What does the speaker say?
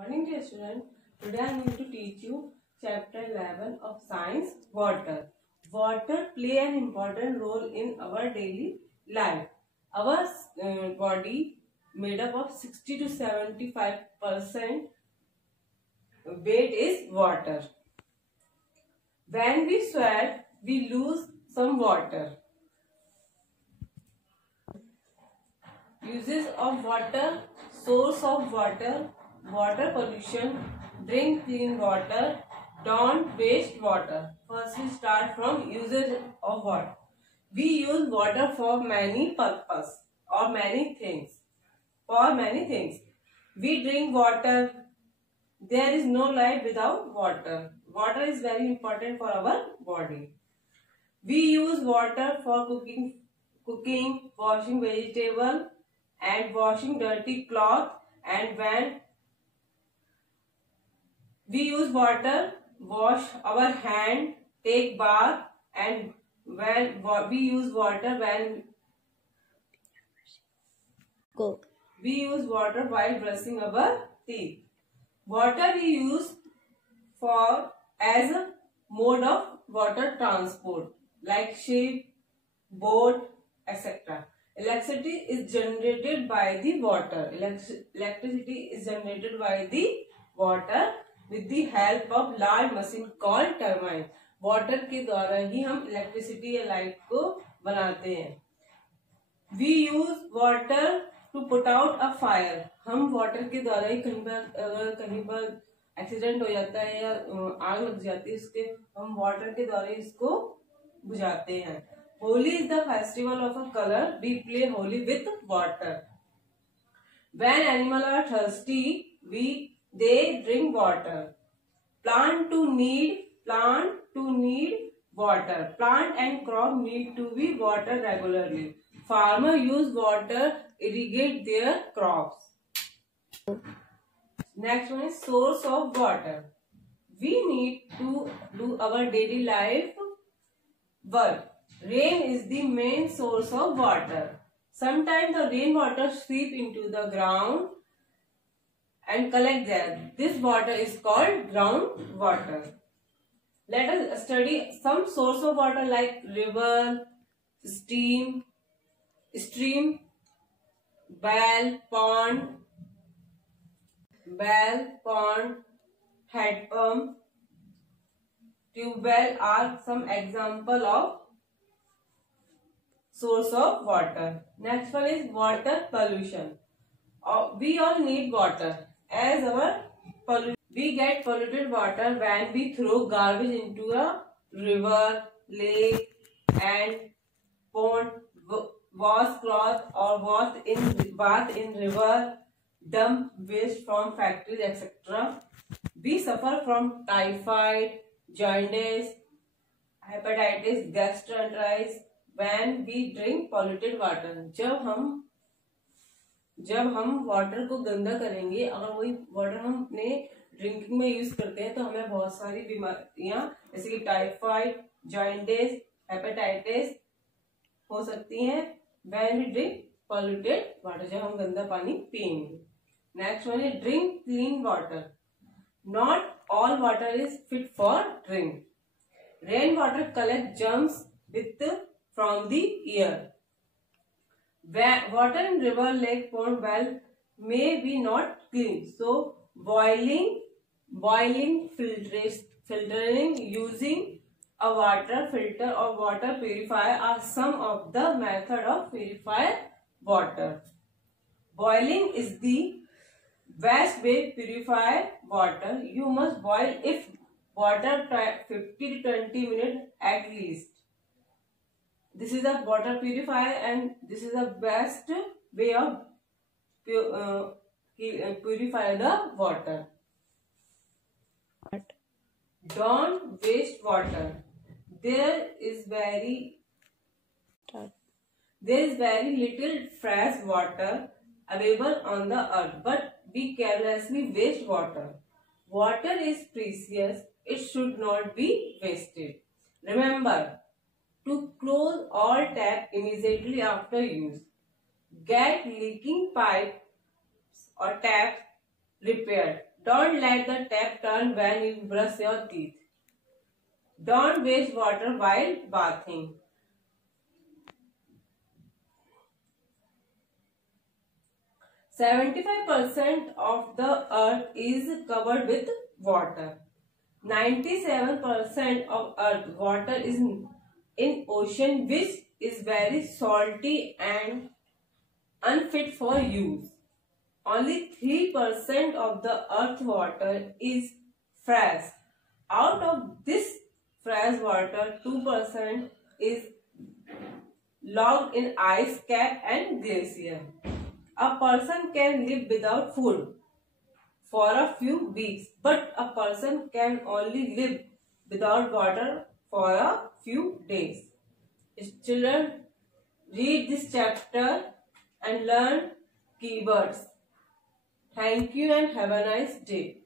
Morning dear student. Today I am going to teach you chapter 11 of science, water. Water play an important role in our daily life. Our body made up of 60 to 75% weight is water. When we sweat, we lose some water. Uses of water, source of water, water pollution, drink clean water, don't waste water. First we start from usage of water. We use water for many purpose or many things. For many things. We drink water. There is no life without water. Water is very important for our body. We use water for cooking, washing vegetable, and washing dirty cloth. And when we use water, wash our hand, take bath, and when we use water when we use water while brushing our teeth. Water we use for as a mode of water transport like ship, boat, etc. Electricity is generated by the water. Electricity is generated by the water with the help of large machine called turbine. Water के द्वारा ही हम electricity या light को बनाते हैं. We use water to put out a fire. हम water के द्वारा ही कहीं पर एक्सीडेंट हो जाता है या आग लग जाती है उसके हम वाटर के द्वारा इसको बुझाते हैं. Holi is the festival of a color. We play Holi with water. When animals are thirsty, they drink water. Plant need water. Plant and crop need to be watered regularly. Farmer use water irrigate their crops. Next one is source of water. We need to do our daily life work. Rain is the main source of water. Sometimes the rainwater seep into the ground and collect there. This water is called groundwater. Let us study some source of water like river, stream, well, pond, head pump, tube well are some example of source of water. Next one is water pollution. We all need water as our we get polluted water when we throw garbage into a river, lake and pond, wash cloth or bath in river, dump waste from factories, etc. We suffer from typhoid, jaundice, hepatitis, gastroenteritis when we drink polluted water. जब हम water को गंदा करेंगे, अगर वही water हम अपने drinking में यूज करते हैं तो हमें बहुत सारी बीमारियां जैसे कि टाइफाइड, जॉइंटिस, हेपेटाइटिस हो सकती हैं when we drink polluted water, जब हम गंदा पानी पिएंगे. नेक्स्ट वन है drink clean water. Not all water is fit for drink. Rain water collect germs from the air. Water in river, lake, pond, well may be not clean. So boiling, filtering, using a water filter or water purifier are some of the method of purify water. Boiling is the best way to purify water. You must boil if water 50 to 20 minutes at least. This is a water purifier and this is the best way of purify the water. Don't waste water. There is very little fresh water available on the earth, but we carelessly waste water. Water is precious. It should not be wasted. Remember to close all taps immediately after use. Get leaking pipes or taps repaired. Don't let the tap turn when you brush your teeth. Don't waste water while bathing. 75% of the earth is covered with water. 97% of earth water is in ocean, which is very salty and unfit for use. Only 3% of the earth water is fresh. Out of this fresh water, 2% is locked in ice cap and glacier. A person can live without food for a few weeks, but a person can only live without water for a few days. Children, read this chapter and learn keywords. Thank you and have a nice day.